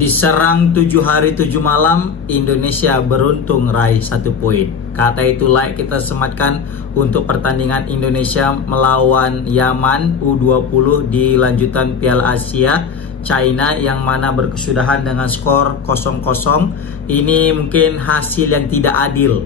Diserang 7 hari 7 malam, Indonesia beruntung raih 1 poin. Kata itu like kita sematkan untuk pertandingan Indonesia melawan Yaman U20 di lanjutan Piala Asia China yang mana berkesudahan dengan skor 0-0. Ini mungkin hasil yang tidak adil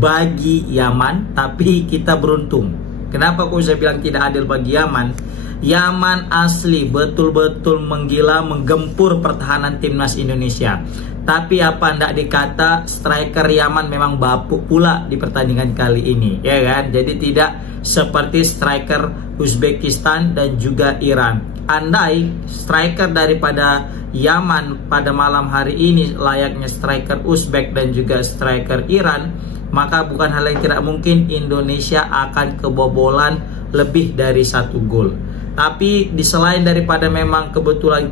bagi Yaman, tapi kita beruntung. Kenapa kok saya bilang tidak adil bagi Yaman? Yaman asli betul-betul menggila, menggempur pertahanan timnas Indonesia. Tapi apa ndak dikata, striker Yaman memang bapuk pula di pertandingan kali ini, ya kan? Jadi tidak seperti striker Uzbekistan dan juga Iran. Andai striker daripada Yaman pada malam hari ini layaknya striker Uzbek dan juga striker Iran, maka bukan hal yang tidak mungkin Indonesia akan kebobolan lebih dari 1 gol. Tapi selain daripada memang kebetulan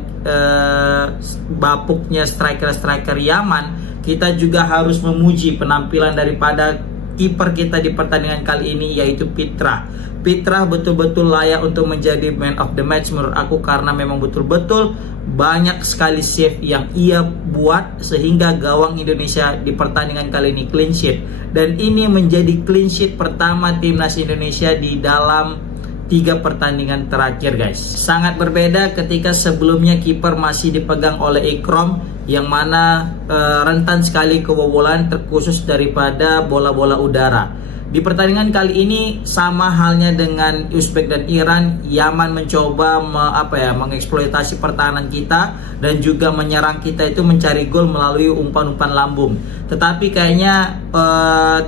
bapuknya striker-striker Yaman, kita juga harus memuji penampilan daripada kiper kita di pertandingan kali ini, yaitu Pitra. Pitra betul-betul layak untuk menjadi man of the match menurut aku, karena memang betul-betul banyak sekali save yang ia buat sehingga gawang Indonesia di pertandingan kali ini clean sheet. Dan ini menjadi clean sheet pertama timnas Indonesia di dalam 3 pertandingan terakhir, guys. Sangat berbeda ketika sebelumnya kiper masih dipegang oleh Ikrom, yang mana rentan sekali kebobolan terkhusus daripada bola-bola udara. Di pertandingan kali ini sama halnya dengan Uzbek dan Iran, Yaman mencoba mengeksploitasi pertahanan kita dan juga menyerang kita itu mencari gol melalui umpan-umpan lambung. Tetapi kayaknya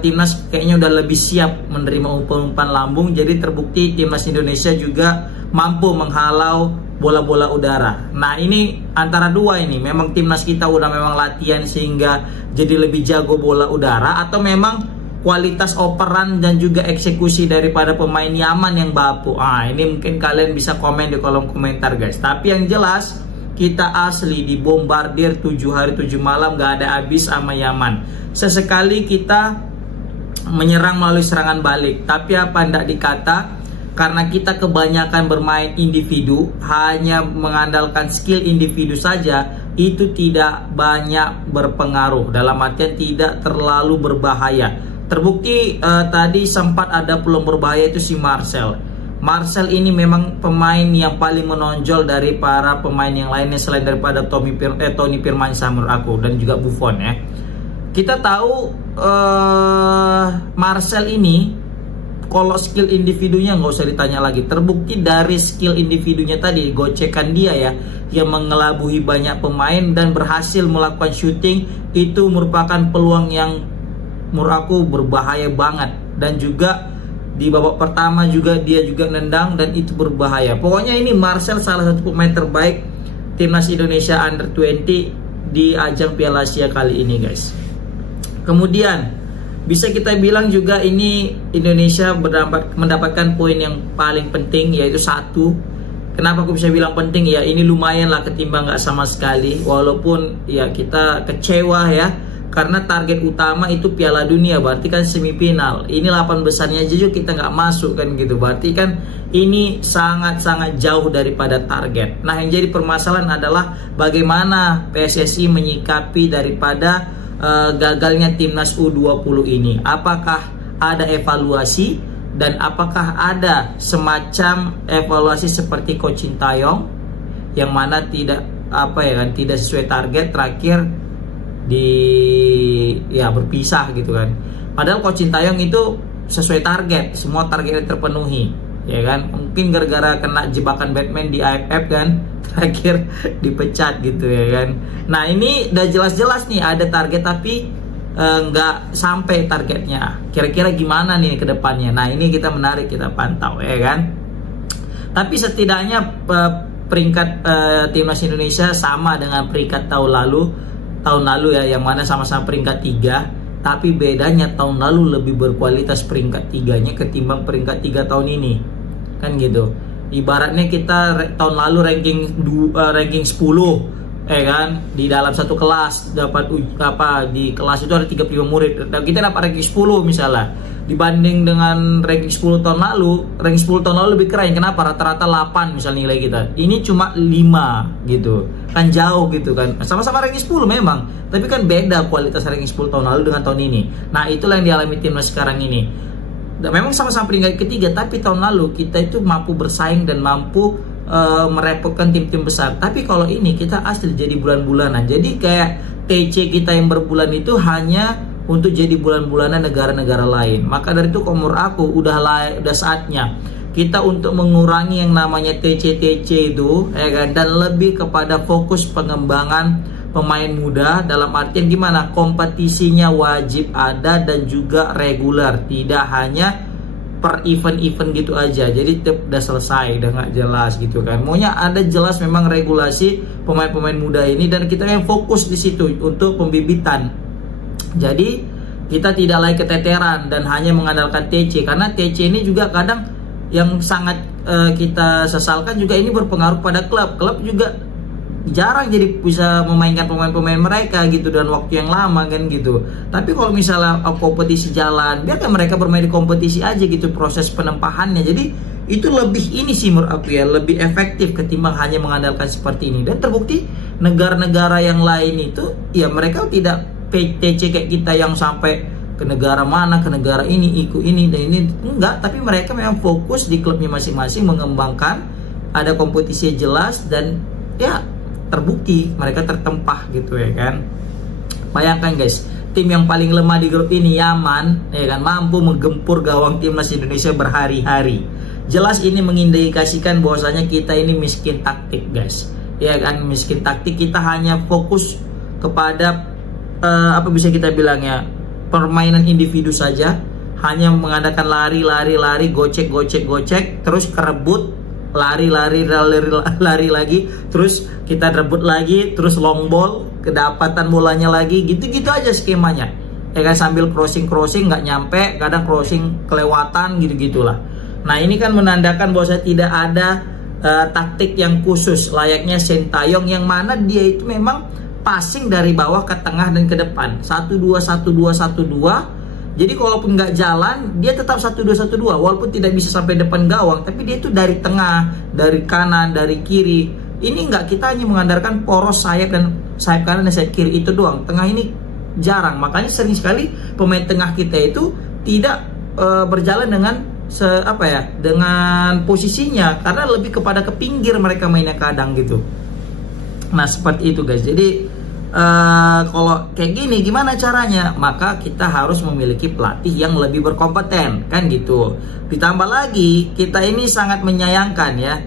timnas kayaknya udah lebih siap menerima umpan-umpan lambung, jadi terbukti timnas Indonesia juga mampu menghalau bola-bola udara. Nah, ini antara dua ini, memang timnas kita udah memang latihan sehingga jadi lebih jago bola udara, atau memang kualitas operan dan juga eksekusi daripada pemain Yaman yang bapuk. Ini mungkin kalian bisa komen di kolom komentar, guys. Tapi yang jelas kita asli dibombardir 7 hari 7 malam gak ada habis sama Yaman. Sesekali kita menyerang melalui serangan balik, tapi apa ndak dikata, karena kita kebanyakan bermain individu, hanya mengandalkan skill individu saja, itu tidak banyak berpengaruh, dalam artian tidak terlalu berbahaya. Terbukti tadi sempat ada peluang berbahaya, itu si Marcel. Marcel ini memang pemain yang paling menonjol dari para pemain yang lainnya selain daripada Tony Firmansyah menurut aku, dan juga Buffon, ya. Kita tahu Marcel ini kalau skill individunya nggak usah ditanya lagi. Terbukti dari skill individunya tadi, gocekan dia ya, yang mengelabuhi banyak pemain dan berhasil melakukan shooting, itu merupakan peluang yang menurut aku berbahaya banget. Dan juga di babak pertama juga dia juga nendang dan itu berbahaya. Pokoknya ini Marcel salah satu pemain terbaik timnas Indonesia Under 20 di ajang Piala Asia kali ini, guys. Kemudian bisa kita bilang juga ini Indonesia mendapatkan poin yang paling penting, yaitu 1. Kenapa aku bisa bilang penting? Ya ini lumayan lah ketimbang nggak sama sekali. Walaupun ya kita kecewa ya, karena target utama itu Piala Dunia, berarti kan semifinal. Ini 8 besarnya aja kita nggak masuk kan gitu. Berarti kan ini sangat-sangat jauh daripada target. Nah, yang jadi permasalahan adalah bagaimana PSSI menyikapi daripada gagalnya timnas U20 ini. Apakah ada evaluasi, dan apakah ada semacam evaluasi seperti Coach Sintayong yang mana tidak tidak sesuai target, terakhir berpisah gitu kan. Padahal Coach Sintayong itu sesuai target, semua targetnya terpenuhi, ya kan. Mungkin gara-gara kena jebakan Batman di AFF kan, terakhir dipecat gitu, ya kan. Nah, ini udah jelas-jelas nih ada target tapi nggak sampai targetnya. Kira-kira gimana nih ke depannya? Nah, ini kita menarik, kita pantau, ya kan. Tapi setidaknya peringkat timnas Indonesia sama dengan peringkat tahun lalu ya, yang mana sama-sama peringkat 3, tapi bedanya tahun lalu lebih berkualitas peringkat 3-nya ketimbang peringkat 3 tahun ini, kan gitu. Ibaratnya kita tahun lalu ranking 10, kan, di dalam satu kelas dapat di kelas itu ada 35 murid dan kita dapat ranking 10 misalnya, dibanding dengan ranking 10 tahun lalu. Ranking 10 tahun lalu lebih keren. Kenapa? Rata-rata 8 misalnya nilai kita, ini cuma 5 gitu kan, jauh gitu kan, sama-sama ranking 10 memang, tapi kan beda kualitas ranking 10 tahun lalu dengan tahun ini. Nah itulah yang dialami timnas sekarang ini. Dan memang sama-sama peringkat ketiga, tapi tahun lalu kita itu mampu bersaing dan mampu merepotkan tim-tim besar. Tapi kalau ini kita asli jadi bulan-bulanan. Jadi kayak TC kita yang berbulan itu hanya untuk jadi bulan-bulanan negara-negara lain. Maka dari itu umur aku udah saatnya kita untuk mengurangi yang namanya TC-TC itu, ya kan, dan lebih kepada fokus pengembangan pemain muda. Dalam artian gimana? Kompetisinya wajib ada dan juga reguler, tidak hanya per event-event gitu aja. Jadi udah selesai, udah nggak jelas gitu kan. Maunya ada jelas memang regulasi pemain-pemain muda ini, dan kita yang fokus di situ untuk pembibitan. Jadi kita tidak lagi keteteran dan hanya mengandalkan TC, karena TC ini juga kadang yang sangat kita sesalkan juga ini berpengaruh pada klub. Klub juga jarang jadi bisa memainkan pemain-pemain mereka gitu dan waktu yang lama kan gitu. Tapi kalau misalnya kompetisi jalan, biarkan mereka bermain di kompetisi aja gitu, proses penempahannya. Jadi itu lebih ini sih menurut aku ya, lebih efektif ketimbang hanya mengandalkan seperti ini. Dan terbukti negara-negara yang lain itu ya mereka tidak TC kayak kita yang sampai ke negara mana, ke negara ini, ikut ini dan ini, enggak. Tapi mereka memang fokus di klubnya masing-masing mengembangkan, ada kompetisi jelas, dan ya terbukti mereka tertempah gitu ya kan. Bayangkan guys, tim yang paling lemah di grup ini, Yaman, ya kan, mampu menggempur gawang timnas Indonesia berhari-hari. Jelas ini mengindikasikan bahwasanya kita ini miskin taktik guys, ya kan, miskin taktik. Kita hanya fokus kepada apa bisa kita bilang ya, permainan individu saja, hanya mengadakan lari, gocek, terus kerebut, lari lagi, terus kita rebut lagi, terus long ball, kedapatan bolanya lagi, gitu-gitu aja skemanya. Ya kan, sambil crossing nggak nyampe, kadang crossing kelewatan, gitu-gitulah. Nah ini kan menandakan bahwa saya tidak ada taktik yang khusus layaknya Sintayong, yang mana dia itu memang passing dari bawah ke tengah dan ke depan, 1-2. Jadi kalaupun nggak jalan, dia tetap 1-2, walaupun tidak bisa sampai depan gawang, tapi dia itu dari tengah, dari kanan, dari kiri. Ini nggak, kita hanya mengandalkan poros sayap kanan dan sayap kiri itu doang. Tengah ini jarang, makanya sering sekali pemain tengah kita itu tidak berjalan dengan dengan posisinya, karena lebih kepada ke pinggir mereka mainnya kadang gitu. Nah seperti itu guys. Jadi kalau kayak gini gimana caranya? Maka kita harus memiliki pelatih yang lebih berkompeten kan gitu. Ditambah lagi kita ini sangat menyayangkan ya,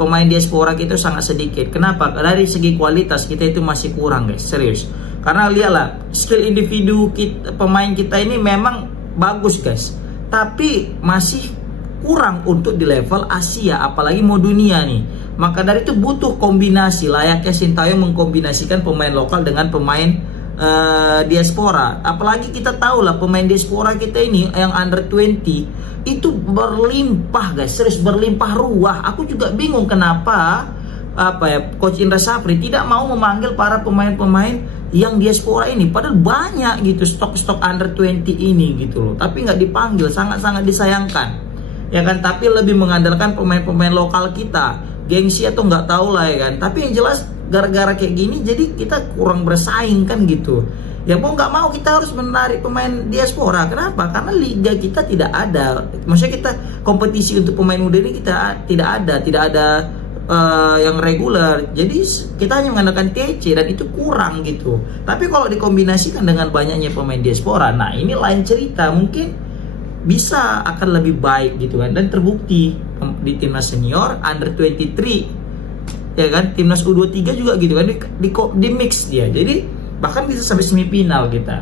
pemain diaspora kita sangat sedikit. Kenapa? Dari segi kualitas kita itu masih kurang guys, serius. Karena lihatlah, skill individu pemain kita ini memang bagus guys, tapi masih kurang untuk di level Asia, apalagi mau dunia nih. Maka dari itu butuh kombinasi, layaknya Sintayong mengkombinasikan pemain lokal dengan pemain diaspora. Apalagi kita tahu lah pemain diaspora kita ini yang under 20 itu berlimpah guys, serius berlimpah ruah. Aku juga bingung kenapa Coach Indra Safri tidak mau memanggil para pemain-pemain yang diaspora ini, padahal banyak gitu stok-stok under 20 ini gitu loh, tapi nggak dipanggil. Sangat-sangat disayangkan ya kan. Tapi lebih mengandalkan pemain-pemain lokal kita, gengsi atau nggak tahu lah ya kan. Tapi yang jelas gara-gara kayak gini jadi kita kurang bersaing kan gitu. Ya mau nggak mau kita harus menarik pemain diaspora. Kenapa? Karena liga kita tidak ada. Maksudnya kita kompetisi untuk pemain muda ini kita tidak ada yang reguler. Jadi kita hanya mengandalkan TC dan itu kurang gitu. Tapi kalau dikombinasikan dengan banyaknya pemain diaspora, nah ini lain cerita, mungkin bisa akan lebih baik gitu kan. Dan terbukti di timnas senior under 23 ya kan, timnas U23 juga gitu kan, di mix dia, jadi bahkan bisa sampai semifinal kita.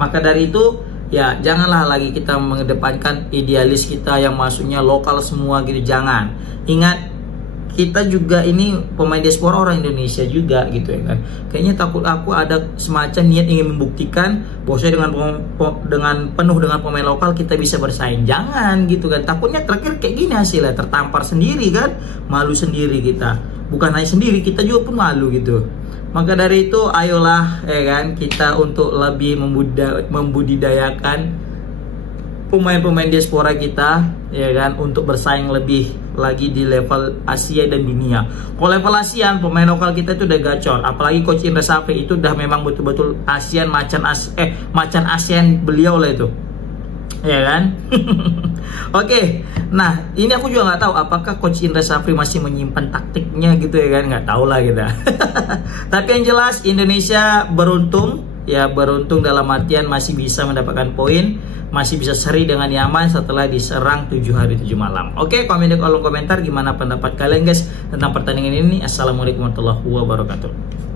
Maka dari itu ya janganlah lagi kita mengedepankan idealis kita yang masuknya lokal semua gitu, jangan. Ingat kita juga ini pemain diaspora orang Indonesia juga gitu ya kan. Kayaknya takut aku ada semacam niat ingin membuktikan bahwa saya dengan penuh dengan pemain lokal kita bisa bersaing. Jangan gitu kan. Takutnya terakhir kayak gini hasilnya, tertampar sendiri kan, malu sendiri kita. bukan hanya sendiri, kita juga pun malu gitu. Maka dari itu ayolah ya kan, kita untuk lebih membudidayakan pemain-pemain diaspora kita ya kan, untuk bersaing lebih lagi di level Asia dan dunia. Kalau level ASEAN pemain lokal kita itu udah gacor, apalagi Coach Indra Safri itu udah memang betul-betul ASEAN macan ASEAN beliau lah itu. Ya kan? Oke, nah ini aku juga nggak tahu apakah Coach Indra Safri masih menyimpan taktiknya gitu ya kan, nggak tahu lah kita. Tapi yang jelas Indonesia beruntung ya, beruntung dalam artian masih bisa mendapatkan poin, masih bisa seri dengan nyaman setelah diserang 7 hari 7 malam. Oke, komen di kolom komentar gimana pendapat kalian guys tentang pertandingan ini. Assalamualaikum warahmatullahi wabarakatuh.